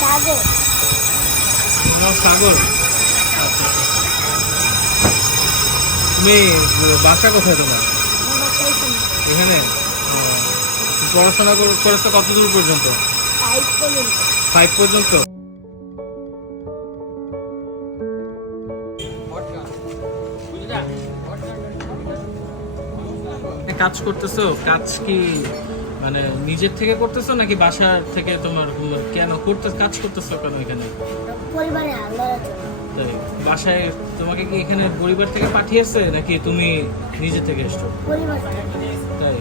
সাগর। সাগর, আচ্ছা। তুমি বাসা কোথায় তোমার? এখানে। পড়াশোনা করেছো কত দূর পর্যন্ত? 5 পর্যন্ত। কাজ করতেছো, কাজ কি মানে নিজের থেকে করতেছো নাকি বাসার থেকে? তোমার কেন কাজ করতেছো কেন এখানে? পরিবারে তাই বাসায় তোমাকে কি এখানে পরিবার থেকে পাঠিয়েছে নাকি তুমি নিজে থেকে এসছো? পরিবার। তাই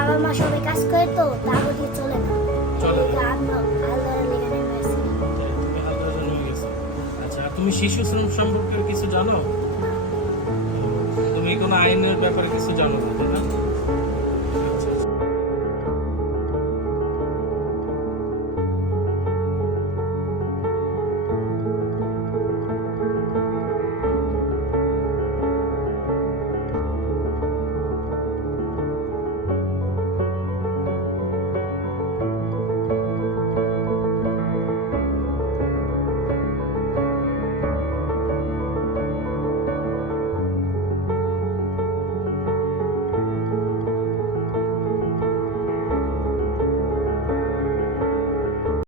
আমার মা সবাই কাজ করে তো তার দিয়ে চলে না। চলে না। আচ্ছা, তুমি শিশু শ্রম সম্পর্কে কিছু জানো? তুমি কোনো আইনের ব্যাপারে কিছু জানো না, তাই না?